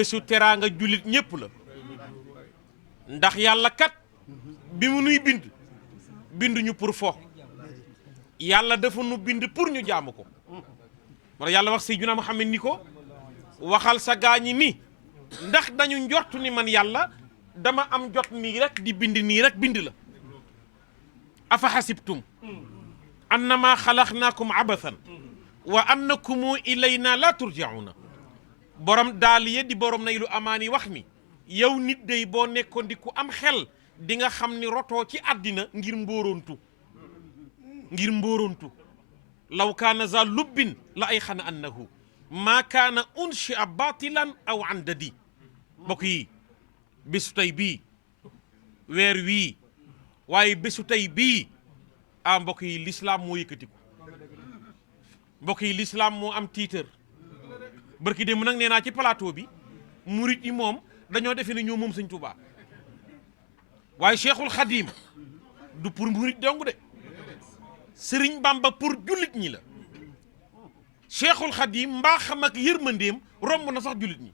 bésu teraanga jullit ñépp la ndax yàlla kat bi mu nuy bind binduñu pour fo yàlla dafa nu bind pour ñu jaamu ko wala yàlla wax Seydina Muhammad ni ko waxal sa gaañi ni ndax dañu njort ni man yàlla dama am jot nii rek di bind nii rek bind la afa xasibtum annama xalaqnaakum abathan wa annakum ilayna la turjauna borom daaliye di borom nay lu amaani wax ni yow nit day boo nekkoon di ku am xel di nga xam ni rotoo ci àddina ngir mbóorontu law kaana za lubbin la ay xana annahu maa kaana unshia batilan aw an dadi mbokk yi bésu tey bii weer wii waaye bésu tey bii mbokk yi l'islam moo yëkkatiku mbokk yi l'islam moo am tiitër barki démb nag nee naa ci plateau bi murit yi moom dañoo defe ne ñoo moom Sëñ Tuubaa waaye Cheikhul Khadim du pour murit dong de Sëriñ Bamba pour jullit ñi la Cheikhul Khadim mbaaxam ak yërmandeem romb na sax jullit ñi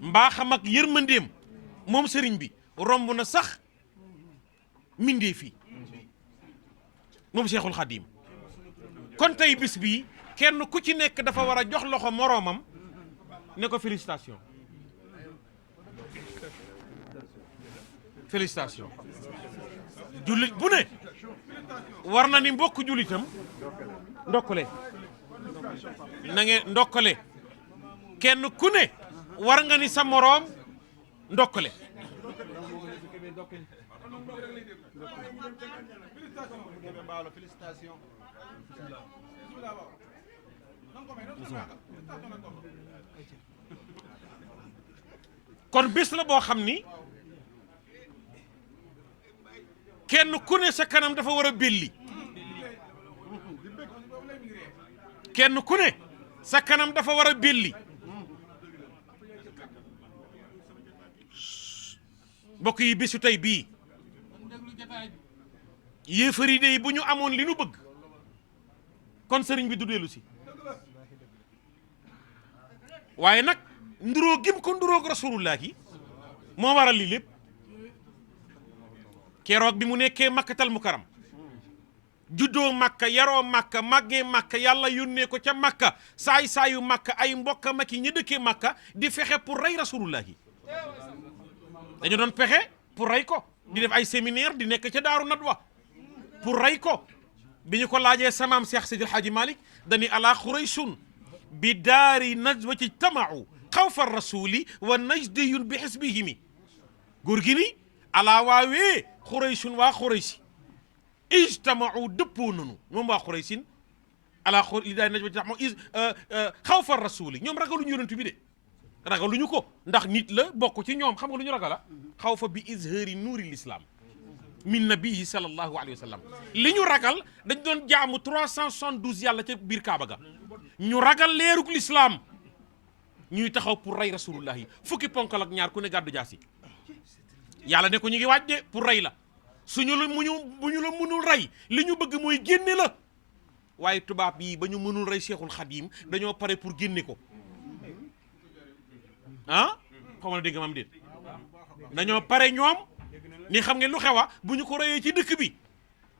mbaaxam ak yërmandeem moom sëriñ bi romb na sax mindee fii moom Cheikhul Khadim kon tey bis bii kenn ku ci nekk dafa war a jox loxo moroomam ne ko félicitation félicitation jullit bu ne war na ni mbokk jullitam ndokkale na ngeen ndokkale kenn ku ne war nga ni sa moroom ndokkale kon bés la boo xam ni kenn ku ne sa kanam dafa war a belli kenn ku ne sa kanam dafa war a belli mbokk yi bésu tey bii yéefari dey bu ñu amoon li nu bëgg kon sëriñ bi du dellu si waaye nag nduróo gim ko nduróog rasulullah yi moo waral li lépp keroog bi mu nekkee makkatal mukaram juddoo makka yaroo makka màggee makka yàlla yónnee ko ca makka saay-saayu makka ay mbokka makki ñi dëkkee makka di fexe pour rey rasulullah yi dañu doon pexe pour rey ko di def ay séminaire di nekk ca daaru nadwa pour rey ko bi ñu ko laajee samaam Cheikh Sidil Hadji Malick dañu ala xuraysun bi daari najwa ci tamau xawfa rasuli wa najdiyun bi xisbihimi góor gi ni alaa waawee xuraysun waa xuraysi ijtamau dëppoo nanu moom waa xuraysin ala li daari najwa ci tamau xawfa rasuli ñoom ragaluñu yonent bi de ragaluñu ko ndax nit la bokk ci ñoom xam nga lu ñu ragala xawfa bi izhari nuuri l'islam min nabii sallallahu alayhi wa sallam li ñu ragal dañ doon jaamu 372 yàlla ca biir Kaaba ga ñu ragal leerug l'islam ñuy taxaw pour rey rasulullah yi fukki ponkal ak ñaar ku ne gàddu jaasi yàlla ne ko ñu ngi waaj de pour rey la suñu la bu ñu la mënul rey li ñu bëgg mooy génne la waaye tubaab yi ba ñu mënul rey Cheikhul Khadim dañoo pare pour génne ko xaw ma na dégg maam déet dañoo pare ñoom ni xam ngeen lu xewa bu ñu ko reyee ci dëkk bi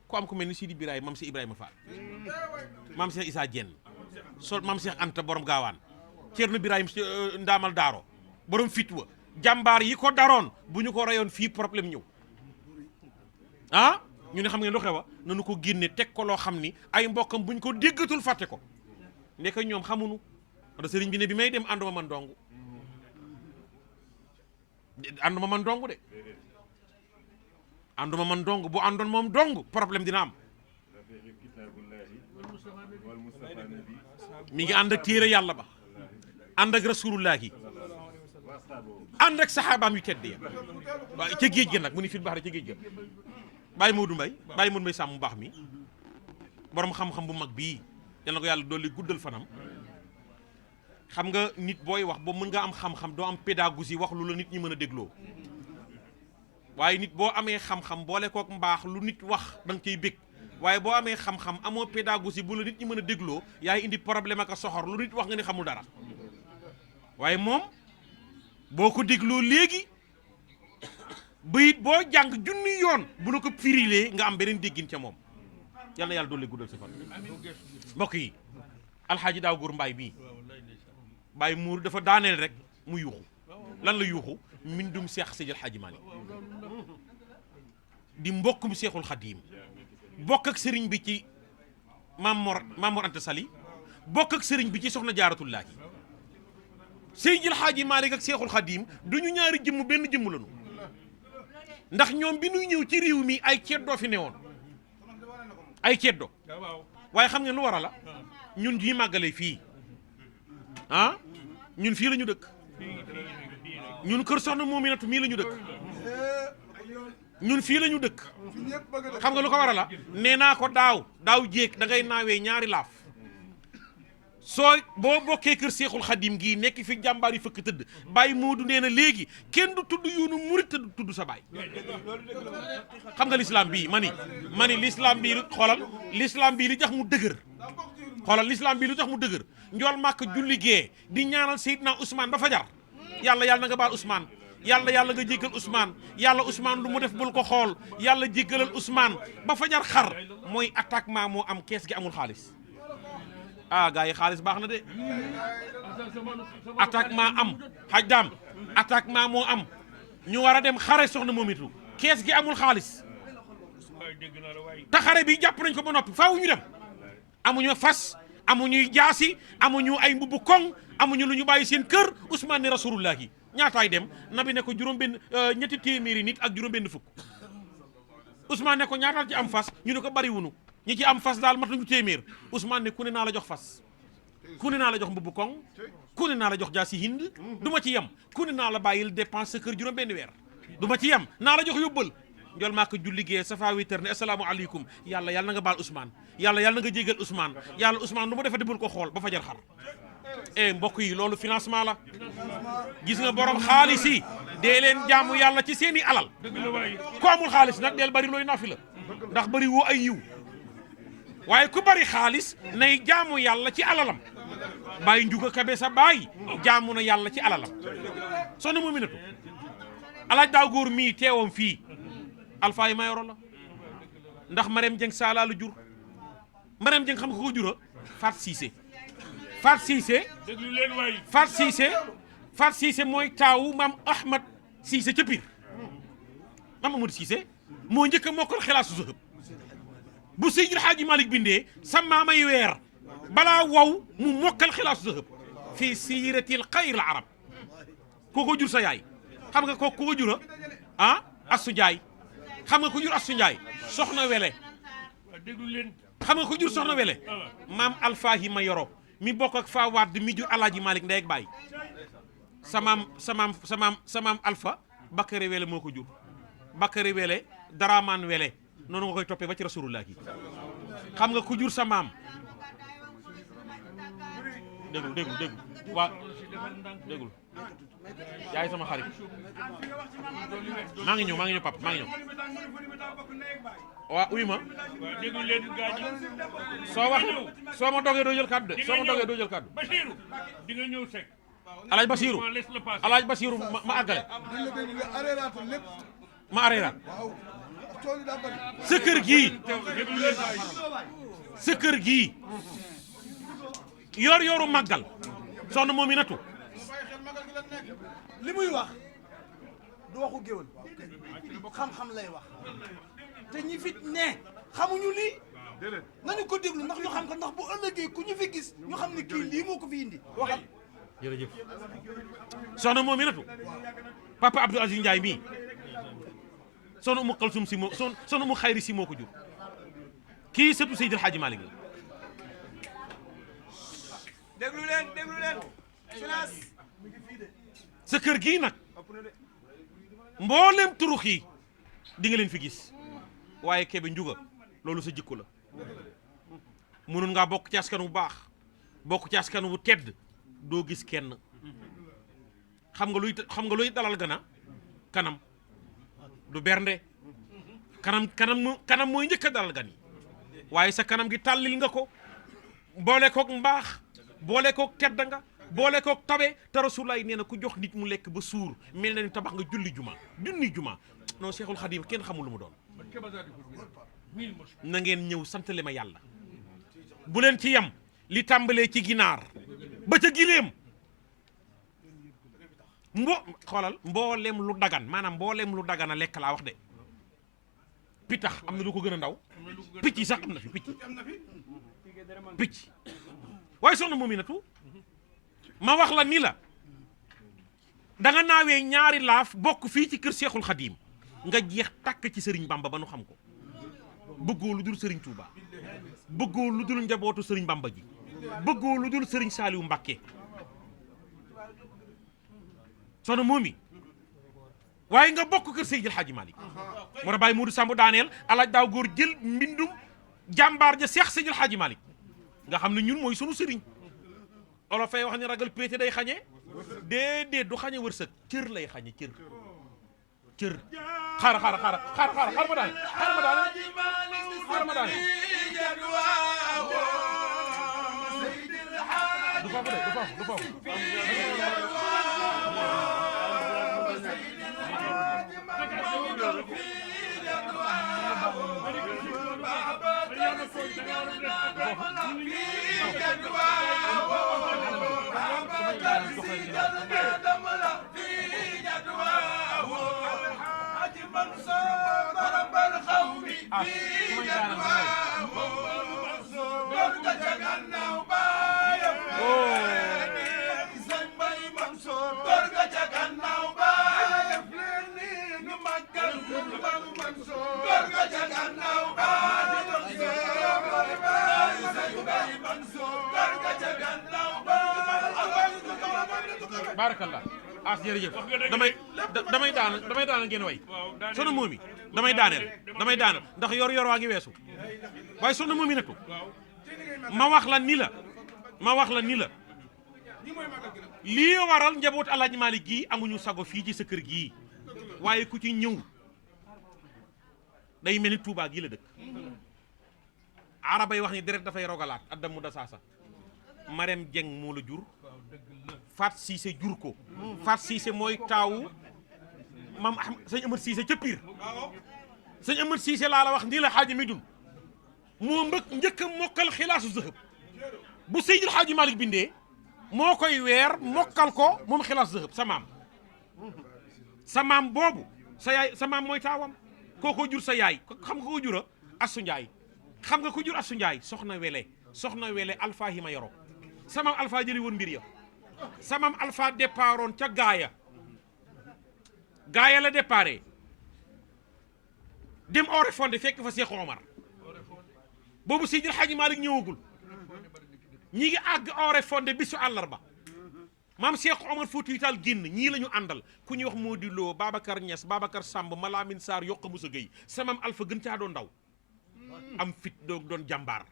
ku am ku mel ni Sidi Biraay maam si Ibrahima Fall maam Cheikh Issa Diène maam Cheikh Anta borom gaawaan Ceerno Birahim ndaamal daaro borom fitwa jàmbaar yi ko daroon bu ñu ko reyoon fii problème ñëw ñu ne xam ngeen lu xewa nanu ko génne teg ko loo xam ni ay mbokkam bu ñu ko déggatul fàtte ko ndeka ñoom xamunu wala sëriñ bi ne bi may dem ànduma man dong ànduma man dong de ànduma man dong bu àndoon moom dong problème dina am mi ngi ànd ak téere yàlla ba ànd ak rasulullah yi ànd ak saxaabaam yu tedd ya waaw ca géej ga nag mu ni fit baax ca géej ga bàyyi Modou Mbaye sàmm mu baax mi borom xam-xam bu mag bii yal na ko yàlla dolli guddal fanam xam nga nit booy wax boo mën nga am xam-xam doo am pédagogie wax lu la nit ñi mën a dégloo waaye nit boo amee xam-xam boole kook mbaax lu nit wax da nga cay bég waaye boo amee xam-xam amoo pédagogie bu la nit ñi mën a dégloo yaay indi problème ak a soxor lu nit wax nga ni xamul dara waaye moom boo ko dégloo léegi bayit boo jàng junni yoon bu la ko firilee nga am beneen déggin ca moom yal na yàlla doole guddal sa fan mbokk yi alxaaji daaw góor mbaay bii Baye muur dafa daaneel rek mu yuuxu lan la yuuxu mbindum seex Seydi El Hadji Malick di mbokkum seexul xadiim bokk ak sëriñ bi ci Maam Mor Anta Sali bokk ak sëriñ bi ci soxna jaaratullaahi Seydi El Hadji Malick ak seexul xadiim duñu ñaari jëmm benn jëmm lañu ndax ñoom bi ñuy ñëw ci réew mi ay ceddoo fi newoon ay ceddo waaye xam ngeen lu war a la ñun ñuy màggale fii ah ñun fii la ñu dëkk ñun kër soxna Moominatu mii la ñu dëkk ñun fii la ñu dëkk xam nga lu ko war a la nee naa ko daaw jéeg da ngay naawee ñaari laaf soo boo bokkee kër seexul xadim gii nekk fi jàmbaar yi fëkk tëdd Baye Moodu nee na léegi kenn du tudd yoonu murit te du tudd sa baay xam nga l'islam bii ma ni l'islam bii xoolal l'islam bii li tax mu dëgër xoolal l'islam bii lu tax mu dëgër njool màkk julli gee di ñaanal Seydina Ousmane ba fajar yàlla na nga baal Ousmane yàlla nga jéggal Ousmane yàlla Ousmane lu mu def bul ko xool yàlla jéggalal Ousmane ba fajar xar mooy attaquement moo am kees gi amul xaalis ah gars yi xaalis baax na de attaquement am xaj daam attaquement moo am ñu war a dem xare soxna Moomitu kees gi amul xaalis te xare bi jàpp nañ ko ba noppi faaw ñu dem amuñu fas amuñuy jaasi amuñu ay mbubu koŋ amuñu lu ñu bàyyi seen kër Ousmane ni rasulullah yi ñaataay dem nabi ne ko ñetti téeméeri nit ak juróom-benn fukk Ousmane ne ko ñaataal ci am fas ñu ne ko bari wunu ñi ci am fas daal matuñu téeméer Ousmane ne ku ne naa la jox fas ku ne naa la jox mbubu koŋ ku ne naa la jox jaasi hind du ma ci yem ku ne naa la bàyyil dépense sa kër juróom-benn weer du ma ci yem naa la jox yóbbal njol maa ko julli gee safa witar ne asalaamaaleykum yàlla na nga baal Ousmane yàlla na nga jégal Ousmane yàlla Ousmane lu ma defa dibul ko xool ba fajar xar mbokk yi loolu financement la gis nga borom xaalis yi dee leen jaamu yàlla ci seeni alal ku amul xaalis nag deel bari looy nafi la ndax bari woo ay yiw waaye ku bari xaalis nay jaamu yàlla ci alalam bàyyi njuga kabe sa bàyyi jaamu na yàlla ci alalam soxna Moominatu alaaj daaw góor mii teewam fii alpha yi mayoro la ndax Marème Dieng Saala lu jur Marème Dieng xam nga ko jura Fat Cissé mooy taawu maam Ahmad Cissé ca Pire maam Amadou Cissé moo njëkk a mokkal xilaasu zahab bu Seydil Hadji Malick bindee sa maamay weer balaa waw mu mokkal xilaasu zahab fii siiratil xayril arab kooko jur sa yaay xam nga kooko jura Assu Njaay xam nga ko jur Assu Njaay soxna wele xam nga ko jur soxna wele maam alfaahi ma yoro mi bokk ak faa wadd mi jur alaaji Malick ndey ak baay samaam alpha Bakary wele moo ko jur Bakary wele Daraman wele noonu nga koy toppee ba ci rasulullah gi xam nga ku jur sa maam déglu waa déglu yaay sama xarit maa ngi ñëw pap maa ngi ñëw waa uy ma soo ma dogee doo jël kàddu Basiru di nga ñëw sek alaaj Basiru ma àggale ma areeraat sa kër gii yor màggal soxna Moominatu li muy wax du waxu géwël xam-xam lay wax te ñi fi ne xamuñu lii nañu ko déglu ndax ñu xam ko ndax bu ëllëgee ku ñu fi gis ñu xam ne kii lii moo ko fi indi waxal jërëjëf soxna Moominatu papa Abdou Aziz Ndiaye mii soxna Umu Kalsum si moo soxna Umu Xayri si moo ko jur kii sëtu Seydil Hadji Malick la déglu leen silence sa kër gii nag mboolem turux yi di nga leen fi gis waaye Kébé njuga loolu sa jikko la mënoon ngaa bokk ci askan wu baax bokk ci askan wu tedd doo gis kenn xam nga luy dalal gana kanam du bernde kanam mooy njëkk a dalal gan yi waaye sa kanam gi tàllil nga ko boole kook mbaax boole kook tedd nga boole ko tabe te Rasulullah nee na ku jox nit mu lekk ba suur mel na ni tabax nga junni juma non Cheikhul Khadim kenn xamul lu mu doon na ngeen ñëw santale ma yàlla bu leen ci yem li tàmbalee ci ginaar ba ca gileem xoolal mboolem lu dagan maanaam mboolem lu dagan a lekk laa wax de pitax am na lu ko gën a ndaw picc sax am na fi picc waaye soxna Muminatu ma wax la ni la da nga naawee ñaari laaf bokk fii ci kër Seexul Xadiim nga jeex tàkk ci Sëriñ Bamba ba nu xam ko bëggoo lu dul Sëriñ Tuuba bëggoo lu dul njabootu Sëriñ Bamba ji bëggoo lu dul Sëriñ Saaliwu Mbàkke soxna Momi waaye nga bokk kër Seydil Hadji Malick moo tax Baye Modou Samb daaneel alaaj daaw góor jël mbindum jàmbaar ja Seex Seydil Hadji Malick nga xam ne ñun mooy sunu sëriñ olo fay wax ni ragal péete day xañe déedéet du xañe wërsëg cër lay xañe cër xaar ma daane du foofu barakallah as jërëjëf damay daanal ngeen way soxna Momi damay daaneel ndax yor waa ngi weesu waaye soxna Momi natu ma wax la ni la lii waral njaboot Alaaji Maalik gii amuñu sago fii ci sa kër gii waaye ku ci ñëw day mel ni Tuubaa gii la dëkk arabay wax ni deret dafay rogalaat addam mu da saasa Marème Dieng moo la jur Faat Siise jur ko Faat Siise mooy taawu maam sëñ Amar Siise ca Pire sëñ Amar Siise laa la wax nii la xaaji mi dun moo njëkk a mokkal xilaasu zahab bu Seydil Xaaji Malick bindee moo koy weer mokkal ko moom xilaasu zahab sa maam boobu sa maam mooy taawam kooko jur sa yaay xam nga ko jura Assu Njaay xam nga ko jur Assu Njaay soxna wele alpha yi ma yoro sa maam alpha jëli woon mbir ya sa maam alpha départoon ca gaaya la déparé dem ore fondé fekk fa Cheikh Omar boobu Seydil Hadji Malick ñëwagul ñi ngi àgg ore fondé bisu àllarba maam Cheikh Omar Foutiyou Tall génn ñii la ñu àndal ku ñuy wax Mody Lo Babacar Niass Babacar Samb Malamine Sarr Yokka Moussa Gueye sa maam alpha gën caa doon ndaw am fit doon jàmbaar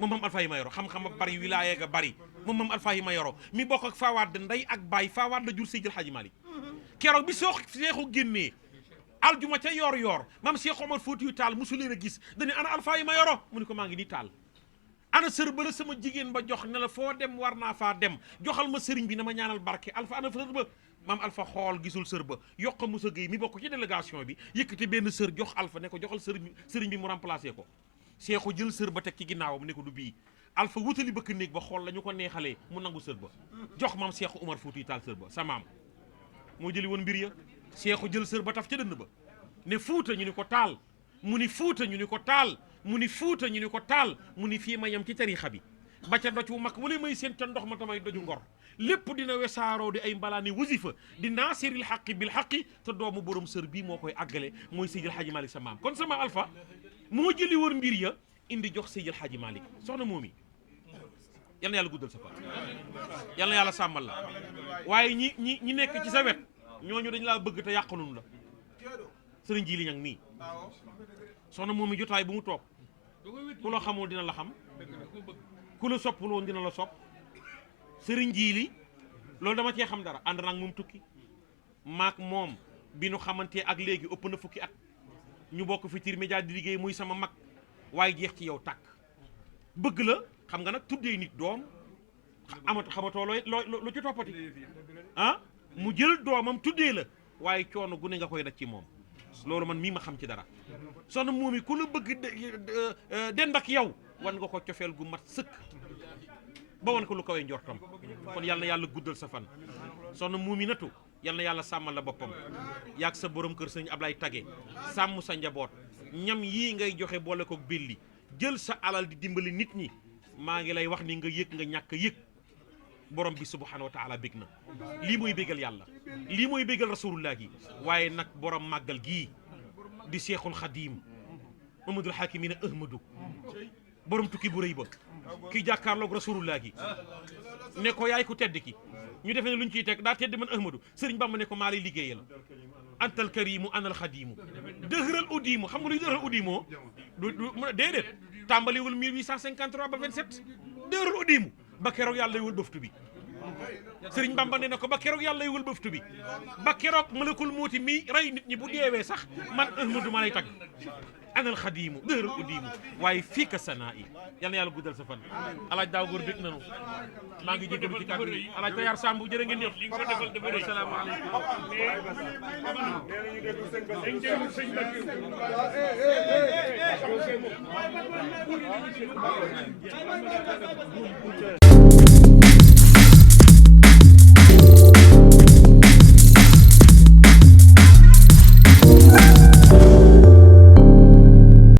moom maam alpha yi ma yoro xam-xam bari wilaaye ga bari moom maam alpha yi ma yoro mi bokk ak Fawad ndey ak baay Fawad la jur Seydil Hadji Malick keroog bi Seexu génnee aljuma ca yor maam Cheikh Omar Foutiyou Tall mosu leen a gis dañu ana alpha yi ma yoro mu ne ko maa ngi nii taal ana sër ba la sama jigéen ba jox ne la foo dem war naa faa dem joxal ma sëriñ bi na ma ñaanal barke alpha ana sër ba maam alpha xool gisul sër ba Yokka Moussa Gueye mi bokk ci délégation bi yëkkati benn sër jox alpha ne ko joxal sëriñ bi mu remplacé ko Seexu jël sër ba teg ci ginnaawam ne ko du bii alpha wutali bëkk néeg ba xool la ñu ko neexalee mu nangu sër ba jox maam Cheikh Omar Foutiyou Tall sër ba sa maam moo jëli woon mbir ya Seexu jël sër ba taf ca dënd ba ne fuuta ñu ni ko taal mu ni fuuta ñu ni ko taal mu ni fuuta ñu ni ko taal mu ni fii ma yem ci tariixa bi ba ca doj wu mag wala may seen ca ndox ma tamay doju ngor lépp dina wesaaroo di ay mbalaani wasifa di naasiril xaqi bil xaqi te doomu borom sër bii moo koy àggale mooy Seydil Hadji Malick sa maam kon sama alpha moo jëli woon mbir ya indi jox Seydil Hadji Malick soxna Momi yal na yàlla guddal sa fan yal na yàlla sàmmal la waaye ñi nekk ci sa wet ñooñu dañ laa bëgg te yàqalunu la sëriñ ji li ñang nii soxna Momi jotaay bu mu toog ku la xamul dina la xam ku la soppul woon dina la sopp sëriñ ji li loolu dama cee xam dara ànd naag moom tukki maak moom bi nu xamante ak léegi ëpp na fukki at ñu bokk Futurs Médias di liggéey muy sama mag waaye jeex ci yow tàkk bëgg la xam nga nag tuddee nit doom xamatoo lu ci toppati ah mu jël doomam tuddee la waaye coono gu ne nga koy daj ci moom loolu man mii ma xam ci dara soxna moom ku la bëgg dend ak yow wan nga ko cofeel gu mat sëkk ba wan ko lu kawee njortam kon yal na yàlla guddal sa fan soxna muumi natu yal na yàlla sàmmal la boppam yaag sa borom kër sëñ Ablaye Tage sàmm sa njaboot ñam yii ngay joxe boole ko belli jël sa alal di dimbali nit ñi maa ngi lay wax ni nga yëg nga ñàkk yëg borom bi subhanahu wa taala bég na lii mooy bégal yàlla lii mooy bégal rasulullah gi waaye nag borom màggal gii di Seexul Xadiim Mamadul Hakimina Ahmadu borom tukki bu rëy ba ki jàkkaarloog rasulullah gi ne ko yaay ku tedd ki ñu defee ne lu ñu ciy teg daa tedd man Ahmadu Sëriñ Bamba ne ko maa lay liggéeyal antal karimu anal xadiimu dëxëral uddiimu xam nga luy dëxëral uddiimoo du déedéet tàmbaliwul 1853 ba 27 dëxëral uddiimu ba keroog yàlla y wul bëftu bi Sëriñ Bamba ne na ko ba keroog yàlla y wul bëftu bi ba keroog malakul muuti mi rey nit ñi bu deewee sax man Ahmadu ma lay tagg anal xadiimu dëxëral uddiimu waaye fii ka sanaa yi yal na yàlla guddal sa fan alaaj daaw góor dégg nanu maa ngi jégalu ci kàddu yi alaaj Tayar Samb jërë ngeen jëf asalaamaaleykum